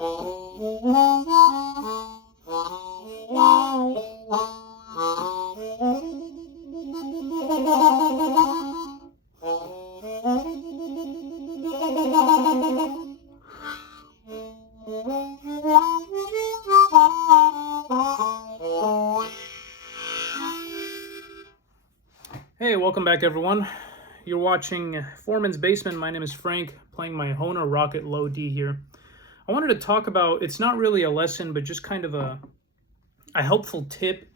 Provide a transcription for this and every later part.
Hey, welcome back everyone. You're watching Foreman's Basement. My name is Frank, playing my Hohner Rocket Low D here. I wanted to talk about, it's not really a lesson, but just kind of a helpful tip,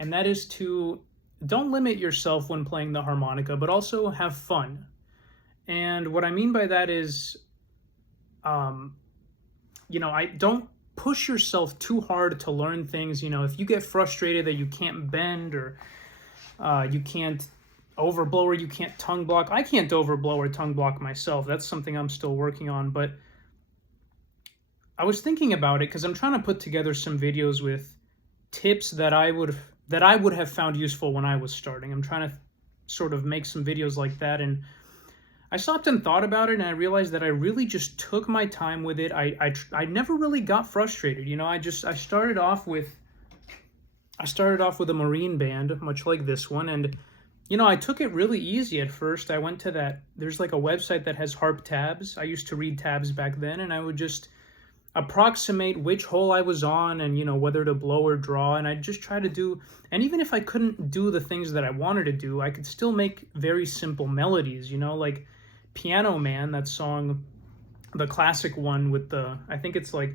and that is to don't limit yourself when playing the harmonica, but also have fun. And what I mean by that is, I don't push yourself too hard to learn things. If you get frustrated that you can't bend or you can't overblow or you can't tongue block. I can't overblow or tongue block myself. That's something I'm still working on, but I was thinking about it because I'm trying to put together some videos with tips that I would have found useful when I was starting. I'm trying to sort of make some videos like that, and I stopped and thought about it, and I realized that I really just took my time with it. I never really got frustrated. I started off with a marine band, much like this one, and I took it really easy at first. I went to there's like a website that has Harp tabs. I used to read tabs back then, and I would just approximate which hole I was on and, whether to blow or draw, and I'd just try to do, and even if I couldn't do the things that I wanted to do, I could still make very simple melodies, like Piano Man, that song, the classic one with I think it's like,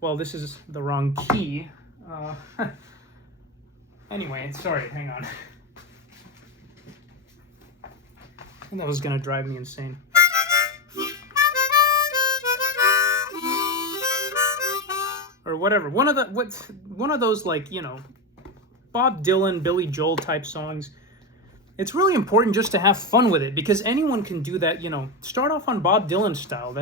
well, this is the wrong key. Anyway, sorry, hang on. And that was gonna drive me insane. Or whatever. One of those, like, Bob Dylan, Billy Joel type songs. It's really important just to have fun with it, because anyone can do that. Start off on Bob Dylan style.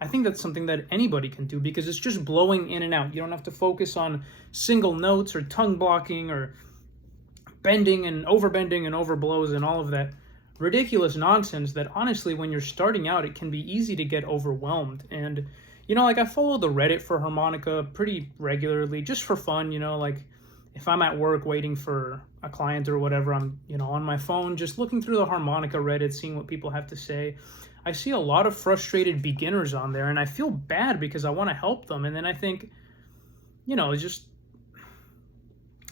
I think that's something that anybody can do, because it's just blowing in and out. You don't have to focus on single notes or tongue blocking or bending and overblows and all of that ridiculous nonsense that, honestly, when you're starting out, it can be easy to get overwhelmed. And, I follow the Reddit for harmonica pretty regularly, just for fun, like if I'm at work waiting for a client or whatever, I'm, on my phone, just looking through the harmonica Reddit, seeing what people have to say. I see a lot of frustrated beginners on there, and I feel bad because I want to help them. And then I think, just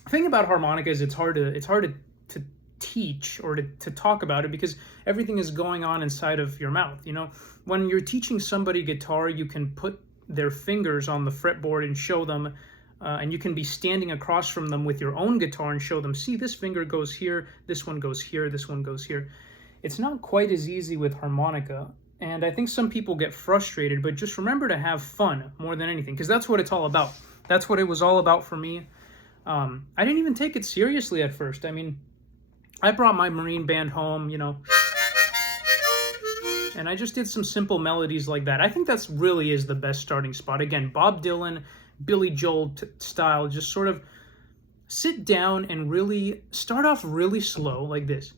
the thing about harmonica is it's hard to teach or to talk about it, because everything is going on inside of your mouth. When you're teaching somebody guitar, you can put their fingers on the fretboard and show them, and you can be standing across from them with your own guitar and show them, see, this finger goes here, this one goes here, this one goes here. It's not quite as easy with harmonica, and I think some people get frustrated, but just remember to have fun more than anything, because that's what it's all about. That's what it was all about for me. I didn't even take it seriously at first. I mean, I brought my marine band home, and I just did some simple melodies like that. I think that's really is the best starting spot. Again, Bob Dylan, Billy Joel style, just sort of sit down and really start off really slow like this,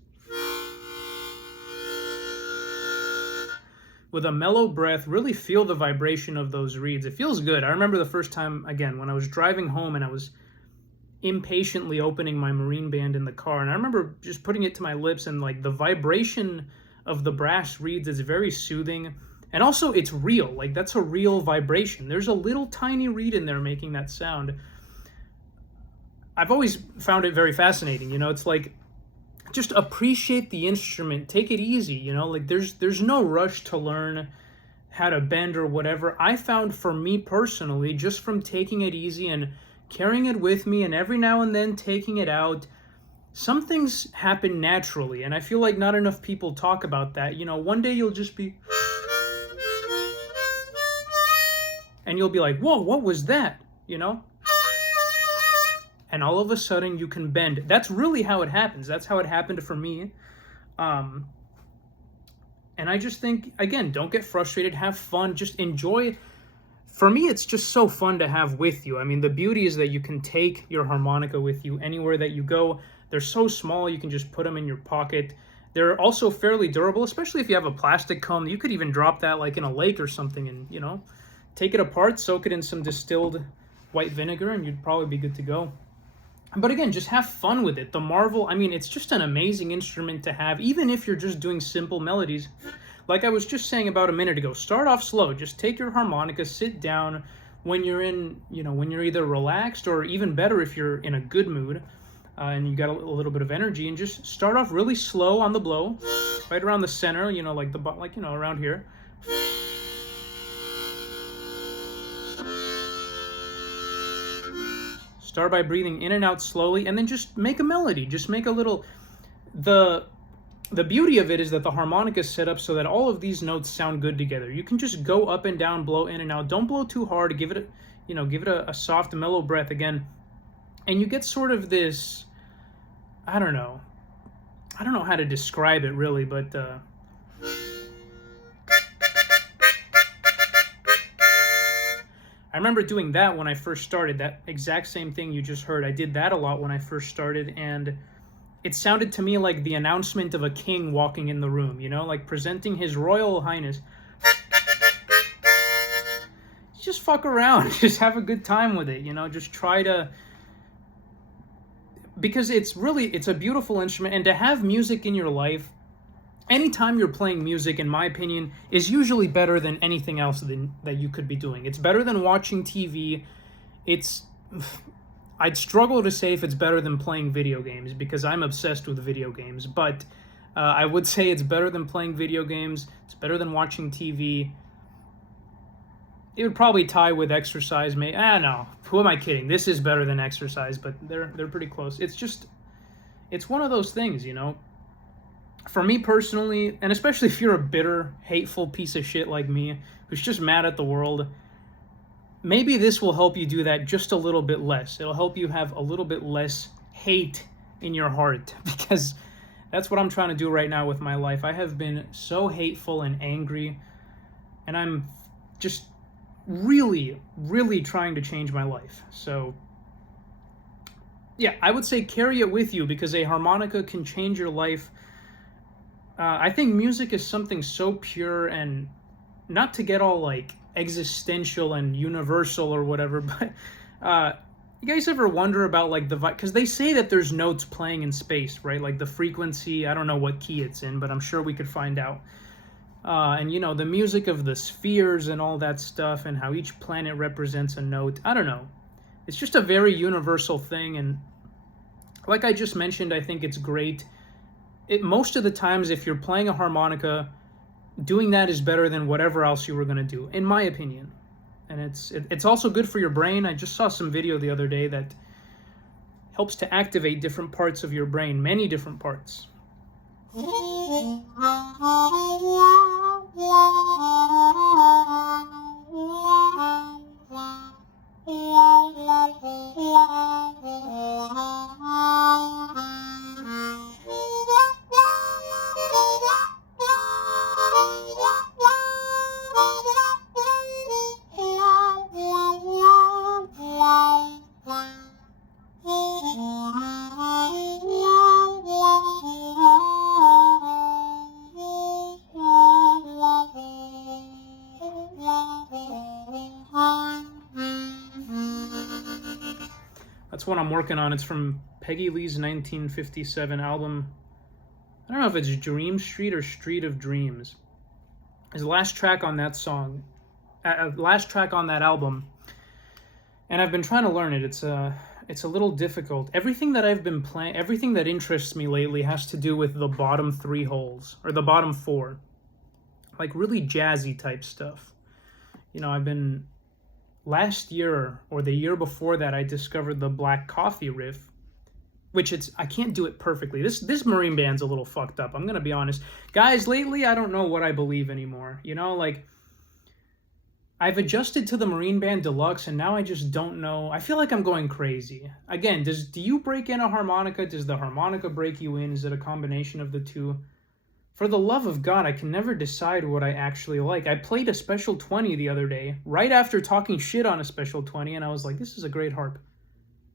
with a mellow breath. Really feel the vibration of those reeds. It feels good. I remember the first time, again, when I was driving home and I was impatiently opening my marine band in the car, and I remember just putting it to my lips, and like the vibration of the brass reeds is very soothing, and also it's real. Like, that's a real vibration. There's a little tiny reed in there making that sound. I've always found it very fascinating. It's like, just appreciate the instrument, take it easy, like there's no rush to learn how to bend or whatever. I found, for me personally, just from taking it easy and carrying it with me and every now and then taking it out, some things happen naturally, and I feel like not enough people talk about that. One day you'll just be, and you'll be like, whoa, what was that? And all of a sudden you can bend. That's really how it happens. That's how it happened for me. And I just think, again, don't get frustrated, have fun, just enjoy. For me, it's just so fun to have with you. I mean, the beauty is that you can take your harmonica with you anywhere that you go. They're so small, you can just put them in your pocket. They're also fairly durable, especially if you have a plastic comb. You could even drop that like in a lake or something and, you know, take it apart, soak it in some distilled white vinegar, and you'd probably be good to go. But again, just have fun with it. The Marvel, I mean, it's just an amazing instrument to have, even if you're just doing simple melodies. Like I was just saying about a minute ago, start off slow. Just take your harmonica, sit down when you're in, you know, when you're either relaxed or even better if you're in a good mood and you got a little bit of energy, and just start off really slow on the blow, right around the center, you know, like you know, around here. Start by breathing in and out slowly, and then just make a melody. Just make a little. The beauty of it is that the harmonica is set up so that all of these notes sound good together. You can just go up and down, blow in and out. Don't blow too hard. Give it, a soft, mellow breath again, and you get sort of this. I don't know how to describe it really, but. I remember doing that when I first started. That exact same thing you just heard. I did that a lot when I first started, and it sounded to me like the announcement of a king walking in the room, you know, like presenting his royal highness. Just fuck around. Just have a good time with it, you know, just try to... Because it's a beautiful instrument, and to have music in your life, anytime you're playing music, in my opinion, is usually better than anything else that you could be doing. It's better than watching TV. I'd struggle to say if it's better than playing video games, because I'm obsessed with video games, but I would say it's better than playing video games. It's better than watching TV. It would probably tie with exercise. No, who am I kidding? This is better than exercise, but they're pretty close. It's one of those things, you know. For me personally, and especially if you're a bitter, hateful piece of shit like me, who's just mad at the world, maybe this will help you do that just a little bit less. It'll help you have a little bit less hate in your heart, because that's what I'm trying to do right now with my life. I have been so hateful and angry, and I'm just really, really trying to change my life. So, yeah, I would say carry it with you, because a harmonica can change your life. I think music is something so pure, and not to get all like existential and universal or whatever, but you guys ever wonder about like because they say that there's notes playing in space, right? Like the frequency, I don't know what key it's in, but I'm sure we could find out. And you know, the music of the spheres and all that stuff, and how each planet represents a note. I don't know. It's just a very universal thing, and like I just mentioned, I think it's great. Most of the times, if you're playing a harmonica, doing that is better than whatever else you were going to do, in my opinion. And it's also good for your brain. I just saw some video the other day that helps to activate different parts of your brain, many different parts. That's what I'm working on. It's from Peggy Lee's 1957 album. I don't know if it's Dream Street or Street of Dreams. His last track on that song, last track on that album, and I've been trying to learn it. It's a little difficult. Everything that I've been playing, everything that interests me lately has to do with the bottom 3 holes, or the bottom 4, like really jazzy type stuff. You know, last year or the year before that, I discovered the Black Coffee riff, which I can't do it perfectly. This Marine band's a little fucked up. I'm gonna be honest, guys. Lately, I don't know what I believe anymore. You know, like I've adjusted to the Marine Band Deluxe, and now I just don't know. I feel like I'm going crazy. Again, do you break in a harmonica? Does the harmonica break you in? Is it a combination of the two? For the love of God, I can never decide what I actually like. I played a Special 20 the other day, right after talking shit on a Special 20, and I was like, this is a great harp.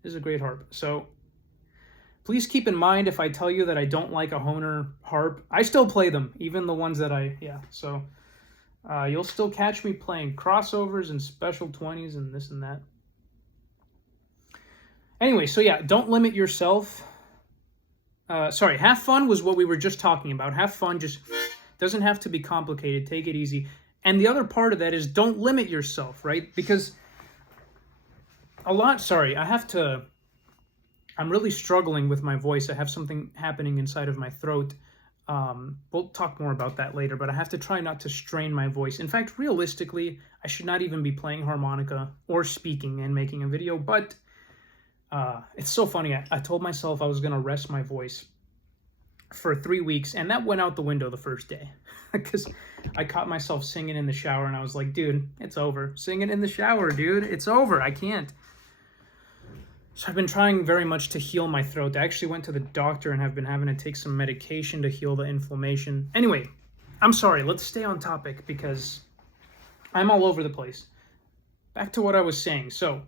This is a great harp. So, Please keep in mind if I tell you that I don't like a Hohner harp, I still play them, even the ones that so you'll still catch me playing crossovers and special 20s and this and that. Anyway, so yeah, don't limit yourself. Sorry, have fun was what we were just talking about. Have fun, just doesn't have to be complicated. Take it easy. And the other part of that is don't limit yourself, right? Because I'm really struggling with my voice. I have something happening inside of my throat. We'll talk more about that later, but I have to try not to strain my voice. In fact, realistically, I should not even be playing harmonica or speaking and making a video, but it's so funny. I told myself I was going to rest my voice for 3 weeks, and that went out the window the first day because I caught myself singing in the shower, and I was like, dude, it's over. Singing in the shower, dude, it's over. I can't. So I've been trying very much to heal my throat. I actually went to the doctor and have been having to take some medication to heal the inflammation. Anyway, I'm sorry. Let's stay on topic because I'm all over the place. Back to what I was saying. So,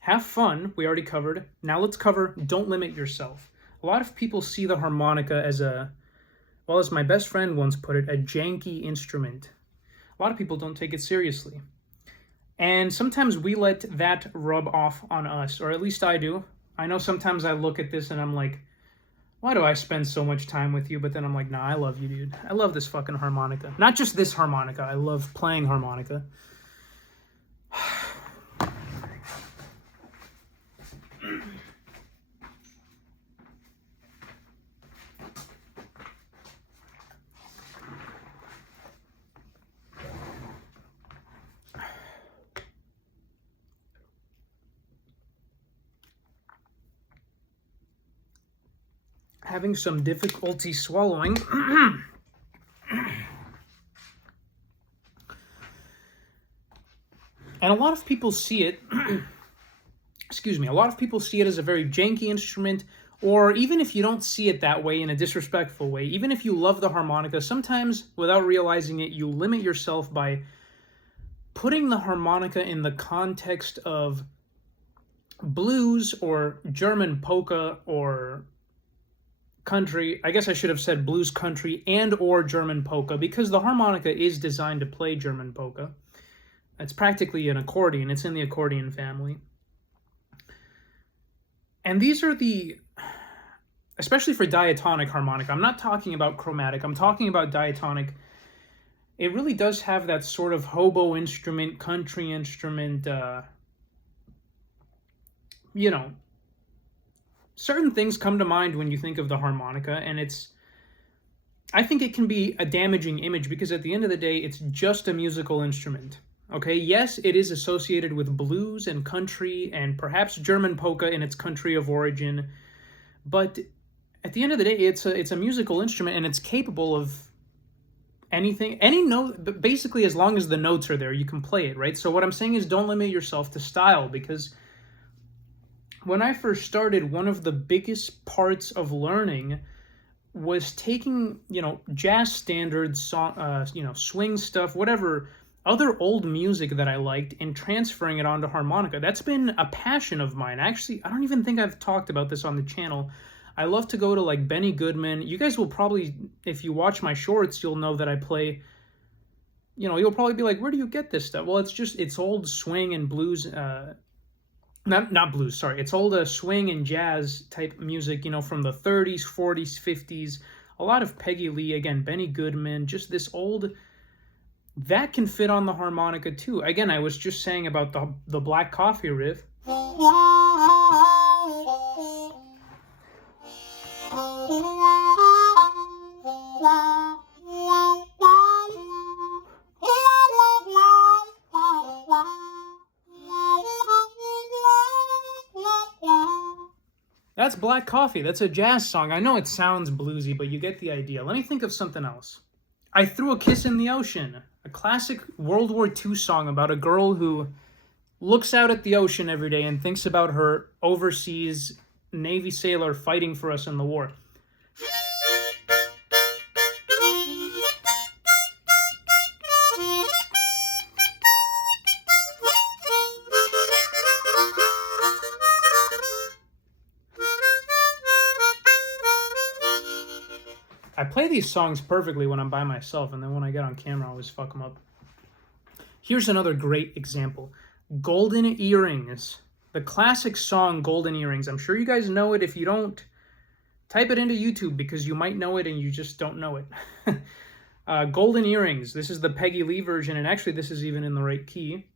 have fun. We already covered. Now let's cover don't limit yourself. A lot of people see the harmonica as as my best friend once put it, a janky instrument. A lot of people don't take it seriously. And sometimes we let that rub off on us, or at least I do. I know sometimes I look at this and I'm like, why do I spend so much time with you? But then I'm like, nah, I love you, dude. I love this fucking harmonica. Not just this harmonica. I love playing harmonica. Having some difficulty swallowing. And a lot of people see it, excuse me, a lot of people see it as a very janky instrument, or even if you don't see it that way in a disrespectful way, even if you love the harmonica, sometimes without realizing it, you limit yourself by putting the harmonica in the context of blues or German polka or country. I guess I should have said blues country and or German polka, because the harmonica is designed to play German polka. It's practically an accordion. It's in the accordion family. And these are especially for diatonic harmonica. I'm not talking about chromatic. I'm talking about diatonic. It really does have that sort of hobo instrument, country instrument, certain things come to mind when you think of the harmonica, and I think it can be a damaging image because at the end of the day, it's just a musical instrument. Okay, yes, it is associated with blues and country and perhaps German polka in its country of origin, but at the end of the day, it's a musical instrument and it's capable of anything, any note, basically as long as the notes are there, you can play it, right? So what I'm saying is don't limit yourself to style, because when I first started, one of the biggest parts of learning was taking, jazz standards, swing stuff, whatever, other old music that I liked, and transferring it onto harmonica. That's been a passion of mine. Actually, I don't even think I've talked about this on the channel. I love to go to like Benny Goodman. You guys will probably, if you watch my shorts, you'll know that I play, you'll probably be like, where do you get this stuff? Well, it's old swing and blues, not blues, sorry. It's old swing and jazz type music, from the 30s, 40s, 50s. A lot of Peggy Lee, again, Benny Goodman, just this old, that can fit on the harmonica too. Again, I was just saying about the Black Coffee riff. That's Black Coffee. That's a jazz song. I know it sounds bluesy, but you get the idea. Let me think of something else. I Threw a Kiss in the Ocean, a classic World War II song about a girl who looks out at the ocean every day and thinks about her overseas Navy sailor fighting for us in the war. play these songs perfectly when I'm by myself, and then when I get on camera, I always fuck them up. Here's another great example. Golden Earrings. The classic song Golden Earrings. I'm sure you guys know it. If you don't, type it into YouTube because you might know it and you just don't know it. Golden Earrings. This is the Peggy Lee version, and actually this is even in the right key.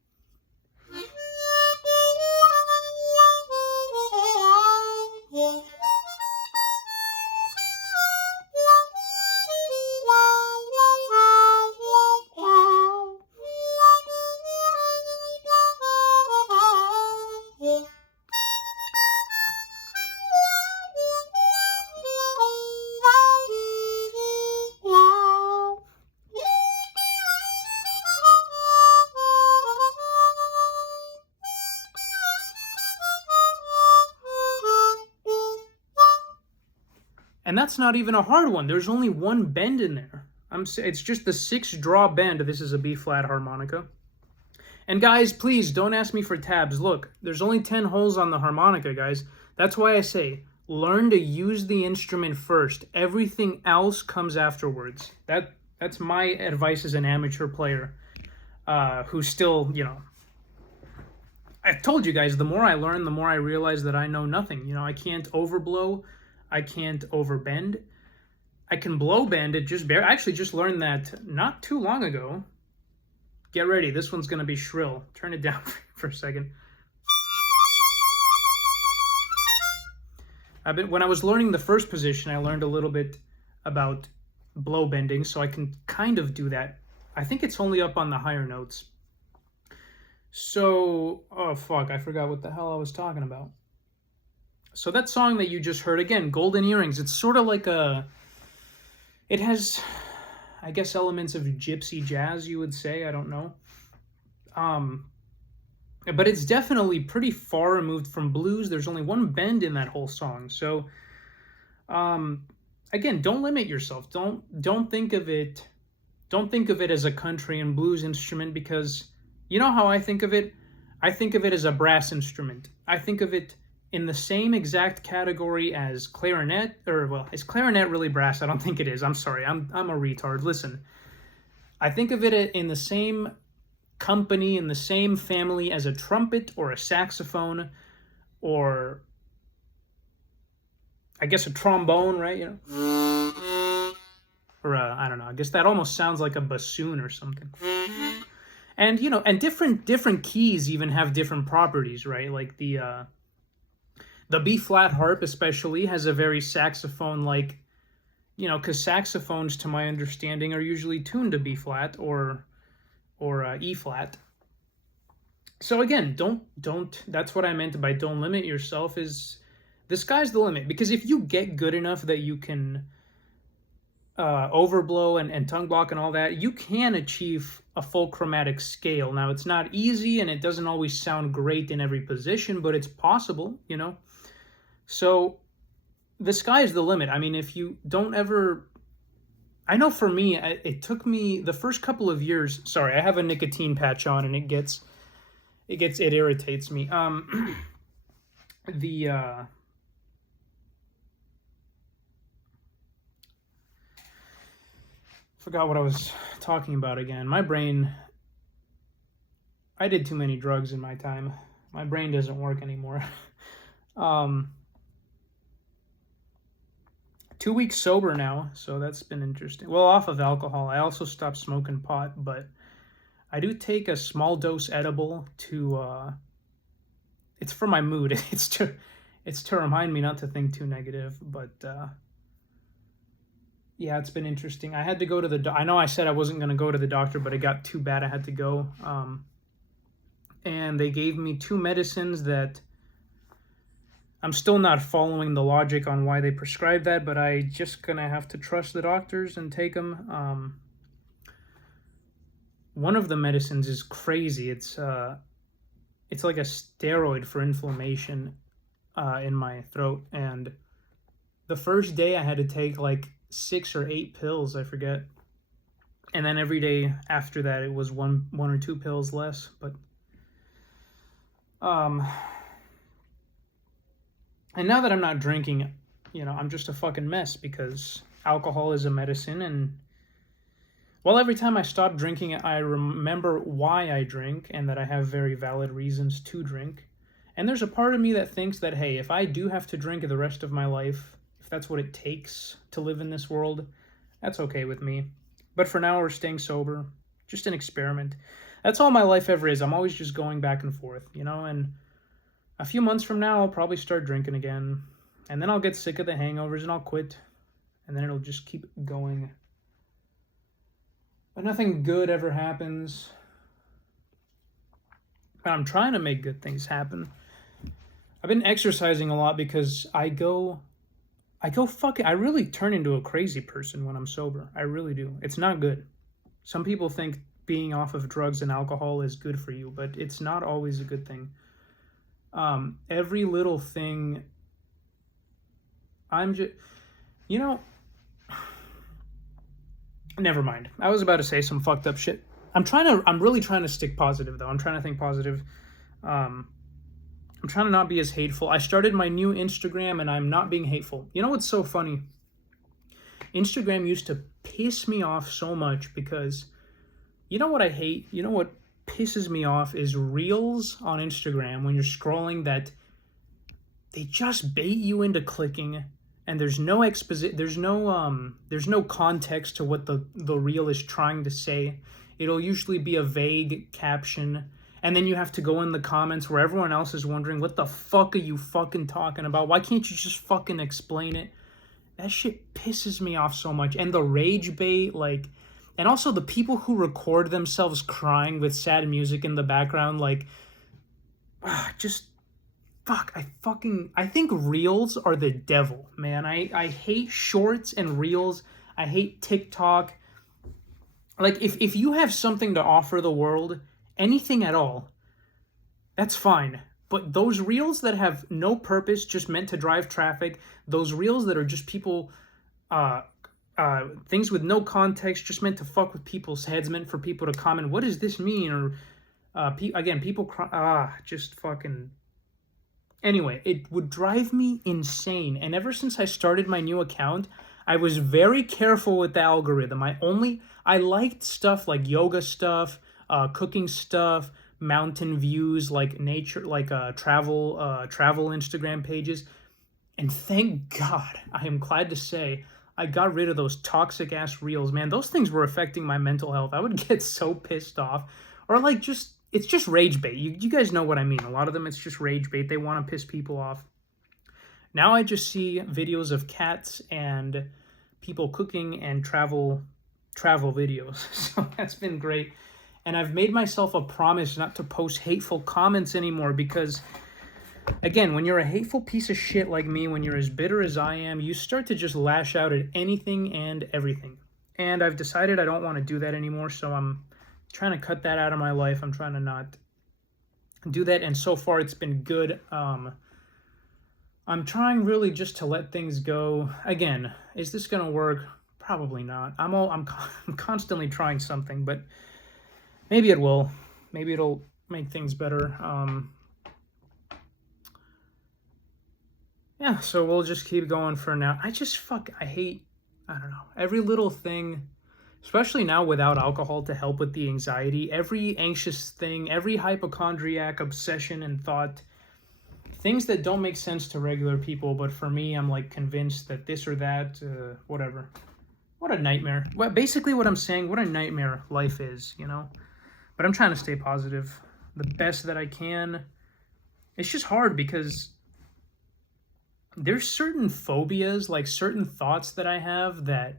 And that's not even a hard one. There's only one bend in there. It's just the 6-draw bend. This is a B-flat harmonica. And guys, please don't ask me for tabs. Look, there's only 10 holes on the harmonica, guys. That's why I say, learn to use the instrument first. Everything else comes afterwards. That's my advice as an amateur player who's still, you know... I've told you guys, the more I learn, the more I realize that I know nothing. You know, I can't overblow. I can't overbend. I can blow bend it just bare. I actually just learned that not too long ago. Get ready. This one's going to be shrill. Turn it down for a second. When I was learning the first position, I learned a little bit about blow bending, so I can kind of do that. I think it's only up on the higher notes. So, oh fuck, I forgot what the hell I was talking about. So that song that you just heard, again, Golden Earrings, it's sort of like it has, I guess, elements of gypsy jazz, you would say, I don't know. But it's definitely pretty far removed from blues. There's only one bend in that whole song. So, again, don't limit yourself. Don't think of it as a country and blues instrument, because you know how I think of it? I think of it as a brass instrument. I think of it in the same exact category as clarinet, or, well, is clarinet really brass? I don't think it is. I'm sorry, I'm a retard. Listen, I think of it in the same company, in the same family as a trumpet or a saxophone, or I guess a trombone, right? You know, or I don't know. I guess that almost sounds like a bassoon or something. And you know, and different keys even have different properties, right? Like the B-flat harp especially has a very saxophone-like, you know, because saxophones, to my understanding, are usually tuned to B-flat or E-flat. So again, don't. That's what I meant by don't limit yourself. Is the sky's the limit, because if you get good enough that you can overblow and tongue block and all that, you can achieve a full chromatic scale. Now, it's not easy and it doesn't always sound great in every position, but it's possible, you know. So the sky is the limit. I mean, if you don't ever... I know for me, it took me the first couple of years... Sorry, I have a nicotine patch on and it irritates me. Forgot what I was talking about again. My brain... I did too many drugs in my time. My brain doesn't work anymore. 2 weeks sober now, so that's been interesting. Well, off of alcohol. I also stopped smoking pot, but I do take a small dose edible to, it's for my mood. It's to remind me not to think too negative, but, yeah, it's been interesting. I had to go to I know I said I wasn't going to go to the doctor, but it got too bad I had to go. And they gave me 2 medicines that I'm still not following the logic on why they prescribed that, but I just gonna have to trust the doctors and take them. One of the medicines is crazy. It's like a steroid for inflammation in my throat, and the first day I had to take like 6 or 8 pills, I forget, and then every day after that it was one or 2 pills less. But and now that I'm not drinking, you know, I'm just a fucking mess, because alcohol is a medicine, and well, every time I stop drinking, I remember why I drink and that I have very valid reasons to drink. And there's a part of me that thinks that, hey, if I do have to drink the rest of my life, if that's what it takes to live in this world, that's okay with me. But for now, we're staying sober. Just an experiment. That's all my life ever is. I'm always just going back and forth, you know? And a few months from now, I'll probably start drinking again. And then I'll get sick of the hangovers and I'll quit. And then it'll just keep going. But nothing good ever happens. But I'm trying to make good things happen. I've been exercising a lot because I really turn into a crazy person when I'm sober. I really do. It's not good. Some people think being off of drugs and alcohol is good for you, but it's not always a good thing. Every little thing, never mind. I was about to say some fucked up shit. I'm really trying to stick positive though. I'm trying to think positive. I'm trying to not be as hateful. I started my new Instagram and I'm not being hateful. You know what's so funny? Instagram used to piss me off so much because you know what I hate? You know what pisses me off is reels on Instagram when you're scrolling that they just bait you into clicking and there's no there's no context to what the reel is trying to say. It'll usually be a vague caption. And then you have to go in the comments where everyone else is wondering, what the fuck are you fucking talking about? Why can't you just fucking explain it? That shit pisses me off so much. And the rage bait, like, and also the people who record themselves crying with sad music in the background, like, just, fuck, I think reels are the devil, man. I hate shorts and reels. I hate TikTok. Like, if you have something to offer the world, anything at all, that's fine. But those reels that have no purpose, just meant to drive traffic, those reels that are just people, things with no context, just meant to fuck with people's heads, meant for people to comment, what does this mean? Or, people cry, just fucking... Anyway, it would drive me insane. And ever since I started my new account, I was very careful with the algorithm. I liked stuff like yoga stuff, cooking stuff, mountain views, like nature, like travel Instagram pages. And thank God, I am glad to say, I got rid of those toxic ass reels, man. Those things were affecting my mental health. I would get so pissed off. Or like it's just rage bait. You guys know what I mean. A lot of them, it's just rage bait. They want to piss people off. Now I just see videos of cats and people cooking and travel videos. So that's been great. And I've made myself a promise not to post hateful comments anymore because, again, when you're a hateful piece of shit like me, when you're as bitter as I am, you start to just lash out at anything and everything. And I've decided I don't want to do that anymore, so I'm trying to cut that out of my life. I'm trying to not do that, and so far it's been good. I'm trying really just to let things go. Again, is this going to work? Probably not. I'm constantly trying something, but maybe it will. Maybe it'll make things better. Yeah, so we'll just keep going for now. I don't know, every little thing, especially now without alcohol to help with the anxiety, every anxious thing, every hypochondriac obsession and thought, things that don't make sense to regular people, but for me, I'm like convinced that this or that, whatever. What a nightmare. Well, basically what I'm saying, what a nightmare life is, you know? But I'm trying to stay positive the best that I can. It's just hard because there's certain phobias, like certain thoughts that I have that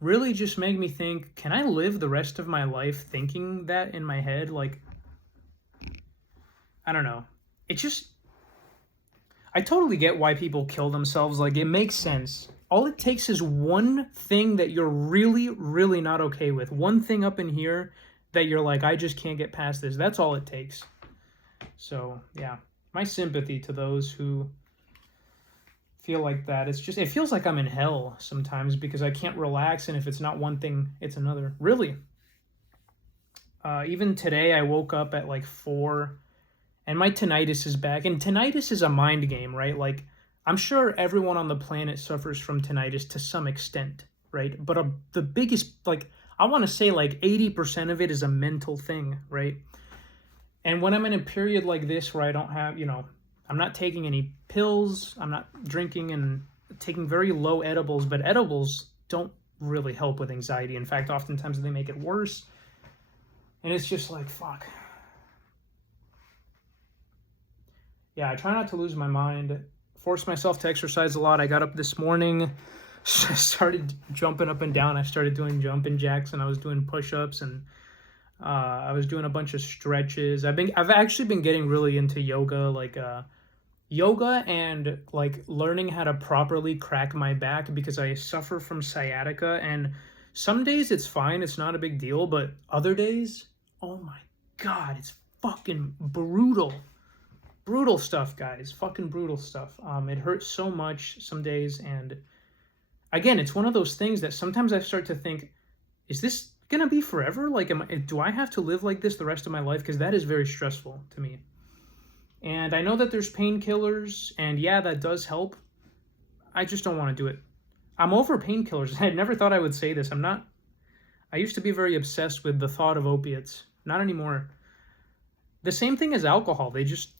really just make me think, can I live the rest of my life thinking that in my head? Like, I don't know. I totally get why people kill themselves. Like, it makes sense. All it takes is one thing that you're really, really not okay with. One thing up in here that you're like, I just can't get past this. That's all it takes. So, yeah. My sympathy to those who feel like that. It feels like I'm in hell sometimes because I can't relax, and if it's not one thing, it's another. Really. Even today, I woke up at like 4, and my tinnitus is back. And tinnitus is a mind game, right? Like, I'm sure everyone on the planet suffers from tinnitus to some extent, right? But the biggest, like, I want to say like 80% of it is a mental thing, right? And when I'm in a period like this where I don't have, I'm not taking any pills, I'm not drinking and taking very low edibles, but edibles don't really help with anxiety. In fact, oftentimes they make it worse. And it's just like, fuck. Yeah, I try not to lose my mind. Force myself to exercise a lot. I got up this morning, started jumping up and down. I started doing jumping jacks, and I was doing push-ups, and I was doing a bunch of stretches. I've actually been getting really into yoga, like yoga and like learning how to properly crack my back, because I suffer from sciatica, and some days it's fine, it's not a big deal, but other days, oh my God, it's fucking brutal. Brutal stuff, guys. Fucking brutal stuff. It hurts so much some days, and again, it's one of those things that sometimes I start to think, is this gonna be forever? Like, do I have to live like this the rest of my life? Because that is very stressful to me. And I know that there's painkillers, and yeah, that does help. I just don't want to do it. I'm over painkillers. I never thought I would say this. I used to be very obsessed with the thought of opiates. Not anymore. The same thing as alcohol. They just,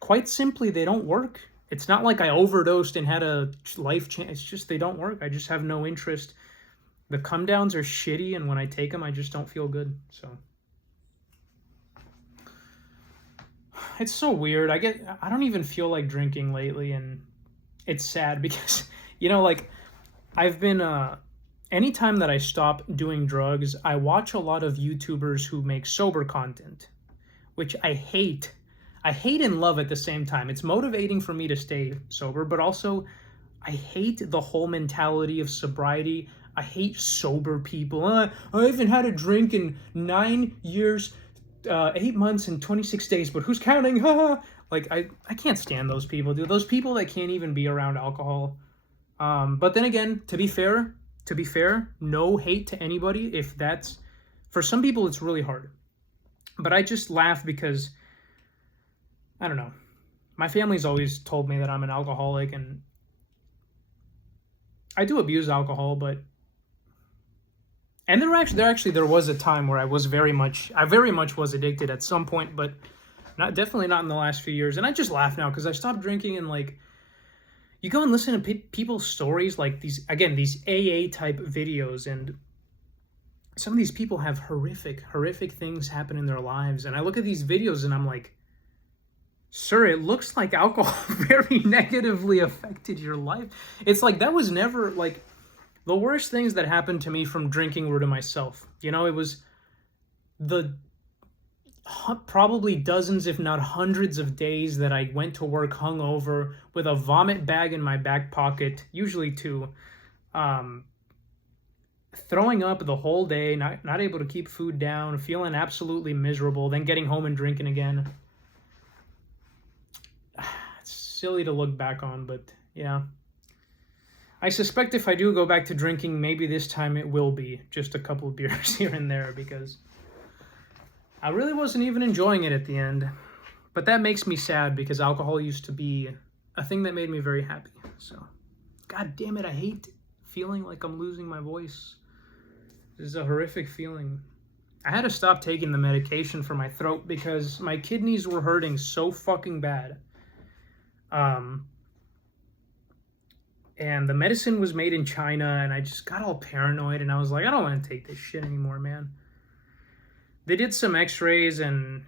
quite simply, they don't work. It's not like I overdosed and had a life change. It's just they don't work. I just have no interest. The come downs are shitty, and when I take them, I just don't feel good. So it's so weird. I don't even feel like drinking lately, and it's sad because, like, I've been, anytime that I stop doing drugs, I watch a lot of YouTubers who make sober content, which I hate. I hate and love at the same time. It's motivating for me to stay sober, but also I hate the whole mentality of sobriety. I hate sober people. I haven't had a drink in 9 years, 8 months and 26 days, but who's counting? Like, I can't stand those people, dude. Those people that can't even be around alcohol. But then again, to be fair, no hate to anybody. If that's, for some people, it's really hard. But I just laugh because, I don't know. My family's always told me that I'm an alcoholic, and I do abuse alcohol, but, and there was a time where I very much was addicted at some point, but definitely not in the last few years. And I just laugh now because I stopped drinking, and like, you go and listen to people's stories, like these AA type videos, and some of these people have horrific things happen in their lives. And I look at these videos and I'm like, sir, it looks like alcohol very negatively affected your life. It's like, that was never, like, the worst things that happened to me from drinking were to myself. It was the probably dozens, if not hundreds of days that I went to work hungover with a vomit bag in my back pocket, usually two, throwing up the whole day, not able to keep food down, feeling absolutely miserable, then getting home and drinking again. It's silly to look back on, but yeah. I suspect if I do go back to drinking, maybe this time it will be just a couple of beers here and there, because I really wasn't even enjoying it at the end. But that makes me sad, because alcohol used to be a thing that made me very happy. So, God damn it, I hate feeling like I'm losing my voice. This is a horrific feeling. I had to stop taking the medication for my throat because my kidneys were hurting so fucking bad. And the medicine was made in China, and I just got all paranoid, and I was like, I don't want to take this shit anymore, man. They did some x-rays, and,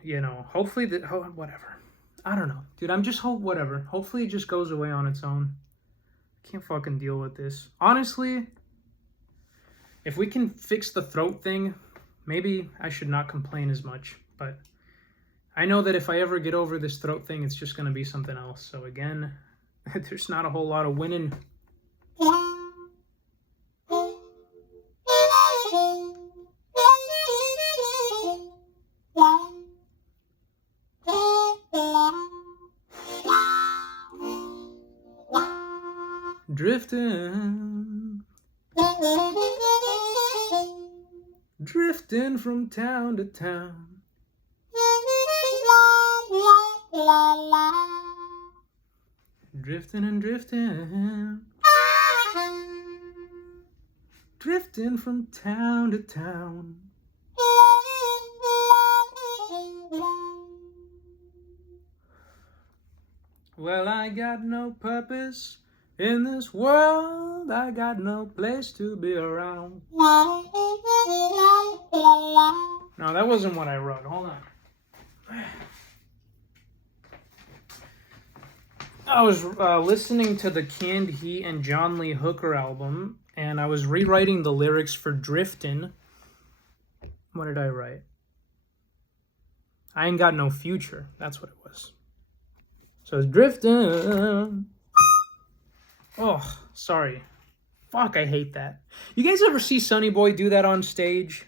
hopefully, whatever. I don't know. Dude, whatever. Hopefully it just goes away on its own. I can't fucking deal with this. Honestly, if we can fix the throat thing, maybe I should not complain as much. But I know that if I ever get over this throat thing, it's just going to be something else. So again, there's not a whole lot of winning. Drifting from town to town. Drifting and drifting. Drifting from town to town. Well, I got no purpose in this world. I got no place to be around. No, that wasn't what I wrote. Hold on. I was listening to the Canned Heat and John Lee Hooker album, and I was rewriting the lyrics for Driftin'. What did I write? I ain't got no future. That's what it was. So it's drifting. Oh, sorry. Fuck, I hate that. You guys ever see Sonny Boy do that on stage?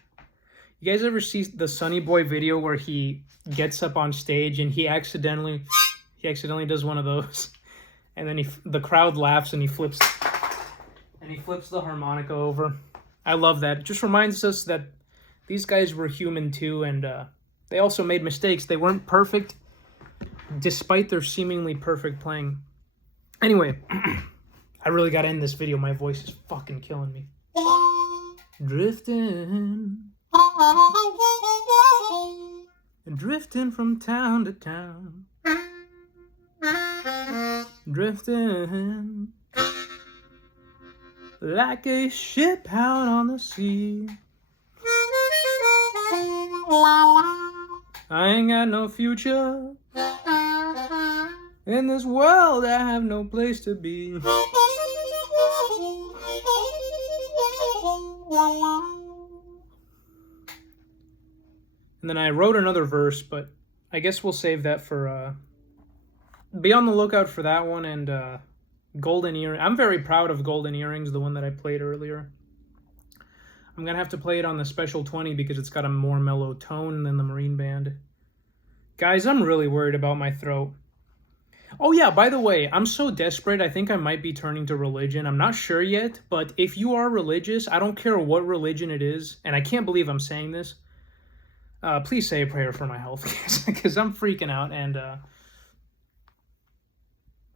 You guys ever see the Sonny Boy video where he gets up on stage and he accidentally does one of those, and then the crowd laughs and he flips the harmonica over. I love that. It just reminds us that these guys were human too, and they also made mistakes. They weren't perfect, despite their seemingly perfect playing. Anyway, I really gotta end this video. My voice is fucking killing me. Drifting. And drifting from town to town. Drifting. Like a ship out on the sea. I ain't got no future. In this world, I have no place to be. And then I wrote another verse, but I guess we'll save that for... be on the lookout for that one, and Golden Earring. I'm very proud of Golden Earrings, the one that I played earlier. I'm going to have to play it on the Special 20 because it's got a more mellow tone than the Marine Band. Guys, I'm really worried about my throat. Oh yeah, by the way, I'm so desperate, I think I might be turning to religion. I'm not sure yet, but if you are religious, I don't care what religion it is, and I can't believe I'm saying this, please say a prayer for my health, because I'm freaking out, and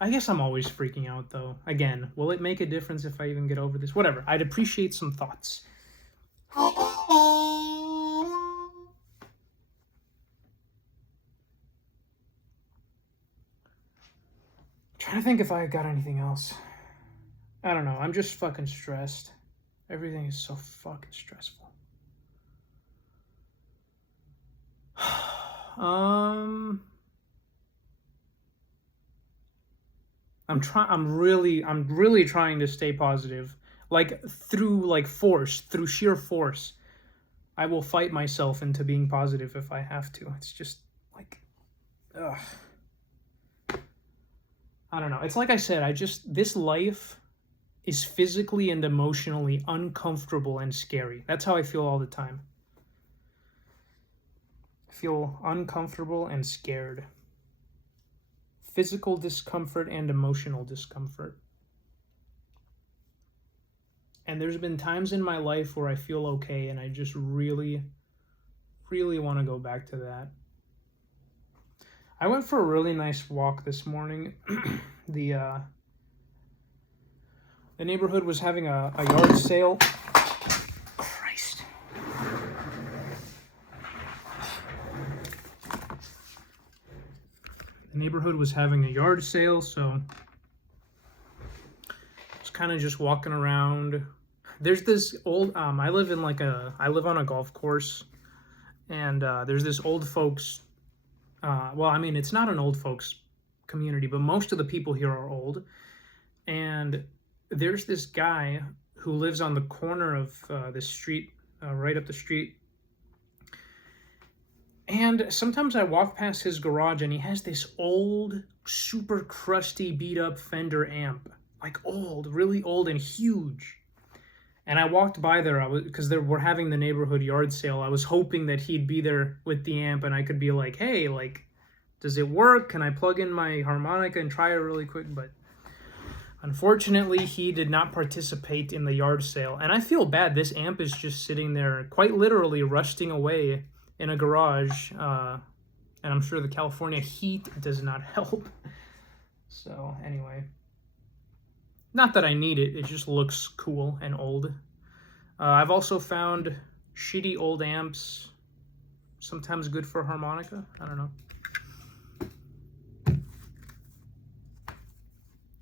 I guess I'm always freaking out, though. Again, will it make a difference if I even get over this? Whatever, I'd appreciate some thoughts. Trying to think if I got anything else. I don't know. I'm just fucking stressed. Everything is so fucking stressful. I'm really trying to stay positive. Like through sheer force. I will fight myself into being positive if I have to. It's just like, ugh. I don't know. It's like I said, this life is physically and emotionally uncomfortable and scary. That's how I feel all the time. I feel uncomfortable and scared. Physical discomfort and emotional discomfort. And there's been times in my life where I feel okay, and I just really, really want to go back to that. I went for a really nice walk this morning. The neighborhood was having a yard sale. Christ. The neighborhood was having a yard sale, so I was kind of just walking around. There's this old, I live on a golf course, and there's this old folks, well, I mean, it's not an old folks community, but most of the people here are old, and there's this guy who lives on the corner of this street, right up the street, and sometimes I walk past his garage, and he has this old, super crusty, beat-up Fender amp, like old, really old and huge. And I walked by there, because we're having the neighborhood yard sale. I was hoping that he'd be there with the amp, and I could be like, hey, like, does it work? Can I plug in my harmonica and try it really quick? But unfortunately, he did not participate in the yard sale. And I feel bad. This amp is just sitting there, quite literally rusting away in a garage. And I'm sure the California heat does not help. So anyway, not that I need it, it just looks cool and old. I've also found shitty old amps, sometimes good for harmonica. I don't know.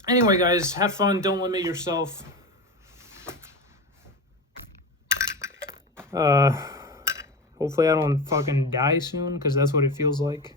Anyway, guys, have fun. Don't limit yourself. Hopefully I don't fucking die soon, because that's what it feels like.